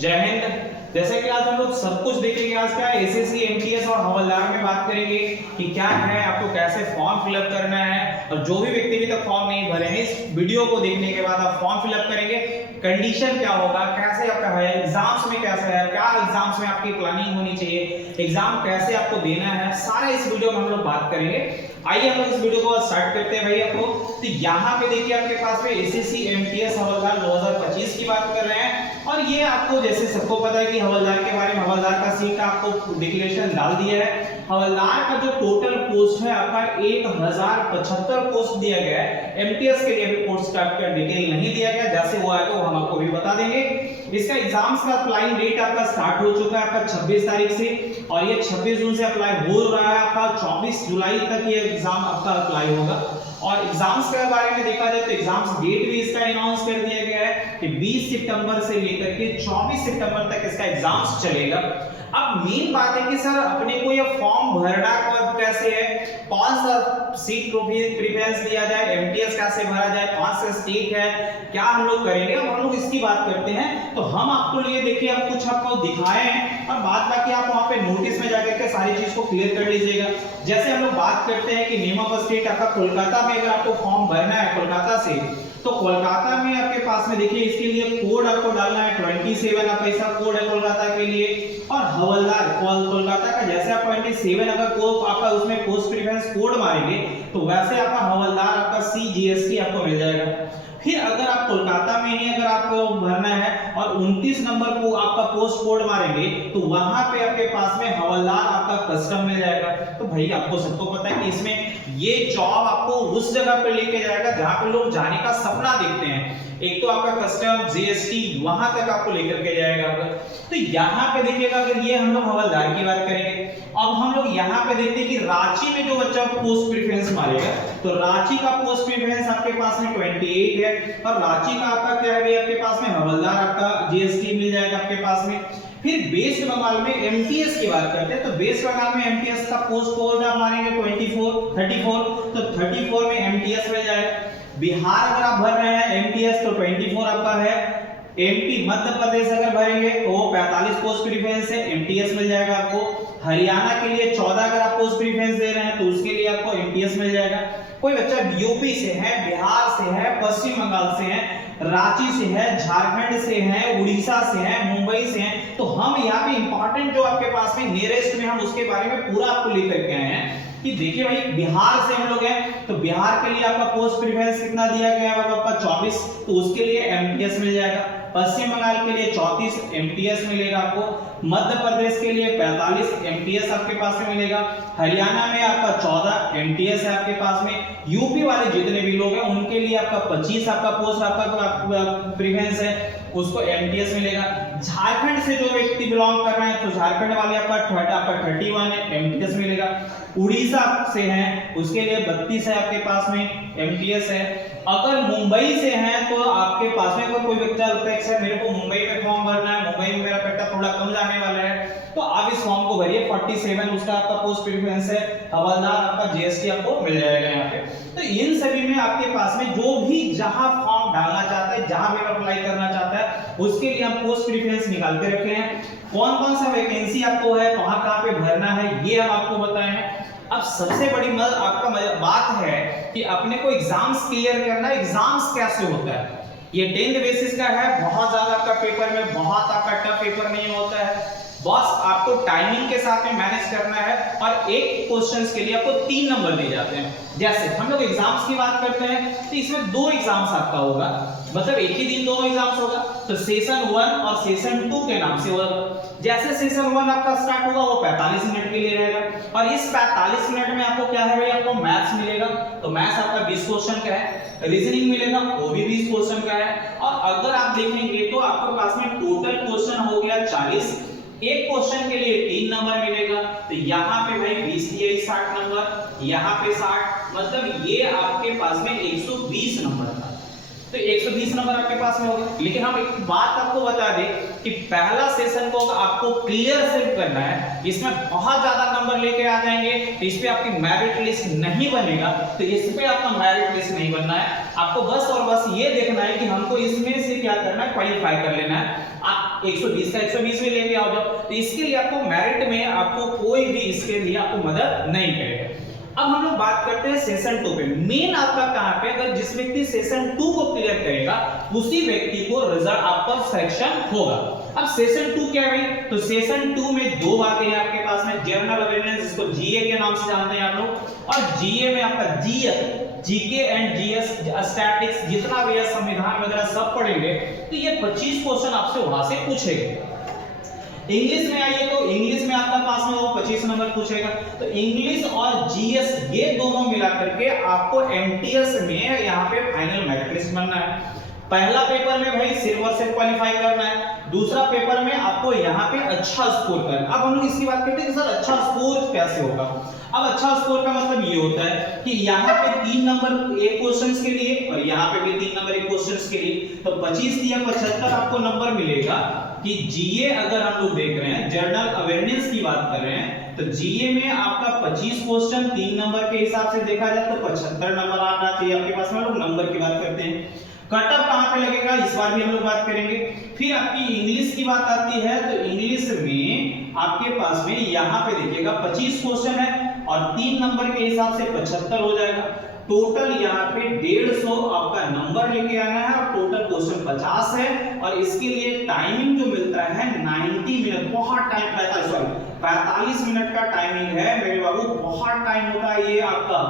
जय हिंद। जैसे कि आज हम लोग सब कुछ देखेंगे, आज क्या है एसएससी एमटीएस और हवलदार में बात करेंगे कि क्या है, आपको कैसे फॉर्म फिलअप करना है। और जो भी व्यक्ति अभी तक फॉर्म नहीं भरे हैं, इस वीडियो को देखने के बाद आप फॉर्म फिलअप करेंगे, कंडीशन क्या होगा, कैसे आपका है, एग्जाम्स में कैसा है, क्या एग्जाम्स में आपकी प्लानिंग होनी चाहिए, एग्जाम कैसे आपको देना है, सारा इस वीडियो में हम लोग बात करेंगे। आइए हम लोग इस वीडियो को स्टार्ट करते हैं भाई आपको। तो यहाँ पे देखिए आपके पास में एसएससी एमटीएस हवलदार 2025 की बात कर रहे हैं। और ये आपको जैसे सबको पता है कि हवलदार के बारे में, हवलदार का सीट का आपको डिक्लेरेशन डाल दिया है। हवलदार का जो टोटल पोस्ट है आपका 1075 पोस्ट दिया गया है। एमटीएस के लिए अभी पोस्ट का डिटेल नहीं दिया गया, जैसे वो आएगा वो हम आपको भी बता देंगे। इसका एग्जाम्स का अप्लाई डेट आपका स्टार्ट हो चुका है आपका 26 तारीख से, और ये 26 जून से अप्लाई हो रहा है आपका 24 जुलाई तक ये एग्जाम आपका अप्लाई होगा। और एग्जाम्स के बारे में देखा जाए तो एग्जाम्स डेट भी इसका अनाउंस कर दिया गया है कि 20 सितंबर से लेकर के 24 सितंबर तक इसका एग्जाम्स चलेगा। अब मेन बात है कि सर अपने को ये फॉर्म भरना कब कैसे है, कौन सा सीट को भी प्रेफरेंस दिया जाए, एमटीएस कैसे भरा जाए, कौन सा स्टेट है, क्या हम लोग करेंगे। अब हम लोग इसकी बात करते हैं। तो हम आपको लिए देखिए अब कुछ आपको दिखाए हैं, और बात बाकी आप वहां पे नोटिस में जाकर के सारी चीज को क्लियर कर लीजिएगा। जैसे हम लोग बात करते हैं कि नेम ऑफ स्टेट आपका कोलकाता में, अगर आपको फॉर्म भरना है कोलकाता से, तो कोलकाता में आपके पास में देखिए इसके लिए कोड आपको डालना है 27, आपका ऐसा कोड है कोलकाता के लिए। और हवलदार कोलकाता का जैसे आप 27 अगर कोड आपका उसमें पोस्ट प्रेफरेंस कोड मारेंगे तो वैसे आपका हवलदार आपका सीजीएसटी आपको मिल जाएगा। फिर अगर आप कोलकाता में ही अगर आपको भरना है और 29 नंबर को आपका पोस्ट कोड मारेंगे तो वहां पे आपके पास में हवलदार आपका कस्टम मिल जाएगा। तो भाई आपको सबको पता है कि इसमें ये जॉब आपको उस जगह पे लेके जाएगा जहां पे लोग जाने का सपना देखते हैं। एक तो आपका कस्टम जीएसटी वहां तक आपको लेकर के जाएगा। तो यहाँ पे देखिएगा, अगर ये हम लोग हवलदार की बात करेंगे, अब हम लोग यहाँ पे देखते हैं कि रांची में जो बच्चा पोस्ट प्रेफरेंस मारेगा, तो रांची का पोस्ट प्रेफरेंस आपके पास में 28 है, और रांची का आपका क्या है आपके पास में हवलदार आपका जीएसटी मिल जाएगा आपके पास में। फिर वेस्ट बंगाल में एमटीएस की बात करते हैं, तो वेस्ट बंगाल में एमटीएस का पोस्ट कोड आप मारेंगे 34, तो 34 में एमटीएस मिल जाएगा। बिहार अगर आप भर रहे हैं एमटीएस तो 24 आपका है। एमपी मध्य प्रदेश अगर भरेंगे तो वो 45 पोस्ट प्रेफरेंस है, एमटीएस मिल जाएगा आपको। हरियाणा के लिए 14 अगर आप पोस्ट प्रेफरेंस दे रहे हैं तो उसके लिए आपको एमटीएस मिल जाएगा। कोई बच्चा यूपी से है, बिहार से है, पश्चिम बंगाल से है, रांची से है, झारखंड से है, उड़ीसा से है, मुंबई से है, तो हम यहाँ पे इंपॉर्टेंट जो आपके पास में नियरेस्ट में हम उसके बारे में पूरा आपको लेकर के आए हैं कि देखिए भाई बिहार से हम लोग हैं, तो बिहार के लिए आपका पोस्ट प्रेफरेंस कितना दिया गया है आपका 24, तो उसके लिए एमटीएस मिल जाएगा। पश्चिम बंगाल के लिए 34 एमटीएस मिलेगा आपको। मध्य प्रदेश के लिए 45 एमटीएस आपके पास में मिलेगा। हरियाणा में आपका 14 एमटीएस है आपके पास में। यूपी वाले जितने भी लोग हैं उनके लिए आपका 25 आपका पोस्ट आपका प्रेफरेंस है, उसको एमटीएस मिलेगा। झारखंड से जो व्यक्ति बिलोंग कर रहे हैं तो झारखंड वाले आपका 31 है, एमटीएस मिलेगा। उड़ीसा से हैं उसके लिए 32 है आपके पास में, एमटीएस है। अगर मुंबई से हैं तो आपके पास में कोई बच्चा लगता है सर मेरे को मुंबई में फॉर्म भरना है, मुंबई में मेरा कट्टा थोड़ा कम जाने वाला है, तो आप इस फॉर्म को भरिए। 47 उसका आपका पोस्ट प्रेफरेंस है, हवलदार आपका जीएसटी आपको मिल जाएगा यहाँ पे। तो इन सभी में आपके पास में जो भी जहां फॉर्म डालना चाहता है, जहां भी अप्लाई करना चाहता है, उसके लिए हम पोस्ट प्रेफरेंस निकाल के रखे हैं। कौन कौन सा वैकेंसी आपको है, कहां पे भरना है, ये हम आपको बताए हैं। अब सबसे बड़ी आपका बात है कि अपने को एग्जाम्स क्लियर करना है। एग्जाम्स कैसे होता है, ये 10th बेसिस का है, बहुत ज्यादा आपका पेपर में बहुत आपका टफ पेपर नहीं होता है, बस आपको टाइमिंग के साथ में मैनेज करना है। और एक क्वेश्चंस के लिए आपको 3 नंबर दिए जाते हैं। जैसे हम लोग एग्जाम्स की बात करते हैं तो इसमें 2 एग्जाम्स आपका होगा, मतलब एक ही दिन दोनों एग्जाम्स होगा, तो सेशन 1 और सेशन 2 के नाम से होगा। जैसे सेशन 1 आपका स्टार्ट होगा वो 45 मिनट के लिए रहेगा, और इस 45 मिनट में आपको क्या है भाई, आपको मैथ्स मिलेगा, तो मैथ्स आपका 20 क्वेश्चन का है। रीजनिंग मिलेगा वो भी 20 क्वेश्चन का है। और अगर आप देखेंगे तो आपके पास में टोटल क्वेश्चन हो गया 40, एक क्वेश्चन के लिए 3 नंबर मिलेगा, तो यहाँ पे भाई 20 दिए 60 नंबर, यहाँ पे 60, मतलब ये आपके पास में 120 नंबर था। तो 120 नंबर आपके पास में होगा। लेकिन हम एक बात आपको बता दें कि पहला सेशन को आपको क्लियर सिर्फ करना है, इसमें बहुत ज्यादा नंबर लेके आ जाएंगे तो इस पे आपकी मेरिट लिस्ट नहीं बनेगा, तो इस पे आपका मेरिट लिस्ट नहीं बनना है। आपको बस और बस ये देखना है कि हमको इसमें से क्या करना है, क्वालिफाई कर लेना है। आप आप 120 का 120 भी लेके आओ जाओ, तो इसके लिए आपको मेरिट में आपको कोई भी इसके लिए आपको मदद नहीं करेगा। अब हम लोग बात करते हैं सेशन 2 पे। मेन आपका कहां पे, अगर जिस व्यक्ति सेशन 2 को क्लियर करेगा उसी व्यक्ति को रिजल्ट आपका सिलेक्शन होगा। अब सेशन 2 क्या है? तो सेशन 2 में दो बातें हैं आपके पास में, जनरल अवेयरनेस जिसको जीए के नाम से जानते हैं आप लोग, और जीए में आपका जीके एंड जीएस स्टैटिक्स जितना भी है संविधान वगैरह सब पढ़ेंगे, तो ये 25 क्वेश्चन आपसे वहां से पूछेंगे। इंग्लिश में आइए तो इंग्लिश में आपका पास में वो 25 नंबर पूछेगा। तो इंग्लिश और जीएस ये दोनों मिला करके आपको एमटीएस में यहाँ पे फाइनल मेरिट लिस्ट बनना है। पहला पेपर में भाई सिल्वर से क्वालिफाई करना है, दूसरा पेपर में आपको यहाँ पे अच्छा स्कोर करना है। अब हम लोग इसकी बात करते हैं कि सर अच्छा स्कोर कैसे होगा। अब अच्छा स्कोर का मतलब ये होता है कि यहाँ पे 3 नंबर एक क्वेश्चंस के लिए और यहाँ पे भी 3 नंबर एक क्वेश्चंस के लिए, तो 25 या 75 आपको नंबर मिलेगा कि जीए अगर हम लोग देख रहे हैं, जनरल अवेयरनेस की बात कर रहे हैं, तो जीए में आपका 25 क्वेश्चन 3 नंबर के हिसाब से देखा जाए तो 75 नंबर आना चाहिए आपके पास में। लोग नंबर की बात करते हैं। कट ऑफ कहां पे लगेगा इस बार भी हम लोग बात करेंगे। फिर आपकी इंग्लिश की बात आती है, तो इंग्लिश में आपके पास में यहाँ पे देखिएगा 25 क्वेश्चन है और 3 नंबर के हिसाब से 75 हो जाएगा। टोटल यहाँ पे 150 आपका नंबर लेके आना है और टोटल क्वेश्चन 50 है, और इसके लिए टाइमिंग जो मिलता है 90 मिनट, बहुत टाइम 45 मिनट का टाइमिंग है मेरे बाबू, बहुत टाइम होता है ये आपका।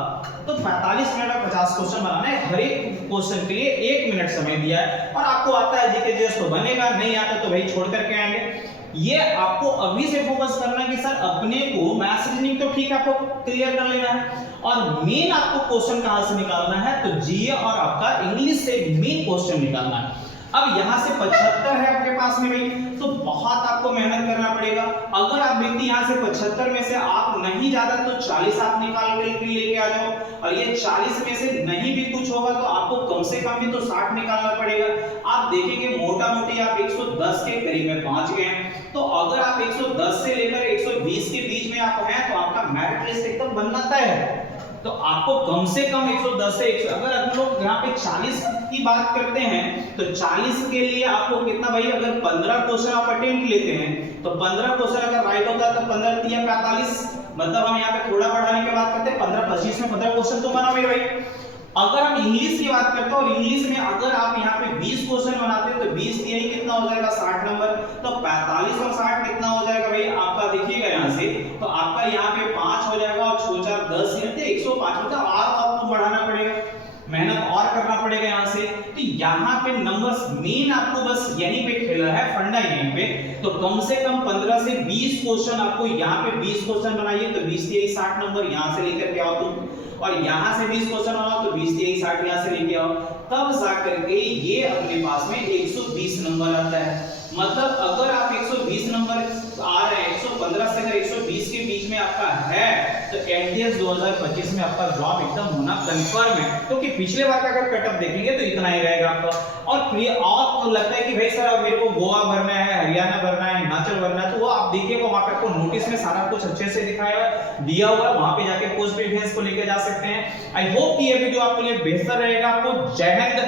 तो 45 मिनट में 50 क्वेश्चन बनाना है, हर एक क्वेश्चन के लिए 1 मिनट समय दिया है, और आपको आता है जीके जीएस तो बनेगा, नहीं आता तो भाई छोड़ करके आएंगे। ये आपको अभी से फोकस करना है कि सर अपने को मैथ्स रीजनिंग तो ठीक है आपको क्लियर कर लेना है, और मेन आपको क्वेश्चन कहां से निकालना है, तो जीए और आपका इंग्लिश से मेन क्वेश्चन निकालना है। अब यहां से 75 है आपके पास में भाई, तो बहुत आपको मेहनत करना पड़ेगा। अगर आप व्यक्ति यहां से 75 में से आप नहीं ज्यादा तो 40 आप निकाल के लेके आ जाओ, और ये 40 में से नहीं भी कुछ होगा तो आपको कम से कम भी तो 60 निकालना पड़ेगा। आप देखेंगे मोटा मोटी आप 110 के करीब में पहुंच गए हैं, तो अगर आप 110 से लेकर 120 के बीच में आप हैं तो आपका मेरिट लिस्ट एकदम बनना तय है। तो आपको कम से कम 110 से 100, अगर हम लोग यहाँ पे 40 की बात करते हैं तो 40 के लिए आपको कितना भाई, अगर 15 क्वेश्चन आप अटेम्प्ट लेते हैं तो 15 क्वेश्चन अगर राइट होता है तो 15 3 45, मतलब हम यहाँ पे थोड़ा बढ़ाने की बात करते हैं 15 25 में 15 क्वेश्चन तो बना मेरे भाई। अगर हम इंग्लिश की बात करते हैं और इंग्लिश में अगर आप यहाँ पे 20 क्वेश्चन बनाते हैं तो 20 यही कितना हो जाएगा 60 नंबर, तो 45 और 60 कितना हो जाएगा भाई आपका, देखिएगा यहाँ से तो आपका यहाँ पे 5 हो जाएगा और 6 4 10 105, मतलब और आपको बढ़ाना पड़ेगा, मेहनत और करना पड़ेगा यहाँ से। तो यहाँ पे नंबर्स मेन आपको बस यहीं पे खेला है, फंडा यहीं पे। तो कम से कम 15 से 20 क्वेश्चन आपको यहाँ पे 20 क्वेश्चन बनाइए तो 20 यही 60 नंबर यहाँ से लेकर के आओ तुम, और यहाँ से 20 क्वेश्चन बनाओ तो 20 यही 60 यहाँ से लेके आओ, तब जाकर के ये अपने पास में 120 नंबर आता है। मतलब अगर आप 120 नंबर आ रहे हैं, 115 से अगर 120 के बीच में आपका है तो एनटीएस 2025 में आपका जॉब एकदम होना कंफर्म है, क्योंकि पिछले बार का अगर कटअप देखेंगे तो इतना ही रहेगा आपका। और आपको लगता है कि भाई सर अब मेरे को गोवा भरना है, हरियाणा भरना है, हिमाचल भरना है, तो वो आप देखिएगा वहां पे आपको नोटिस में सारा कुछ अच्छे से दिखाया दिया हुआ है, वहां पे जाके पोस्ट प्रेफरेंस को लेके जा सकते हैं। आई होप कि ये वीडियो आपके लिए बेहतर रहेगा। आपको जय हिंद।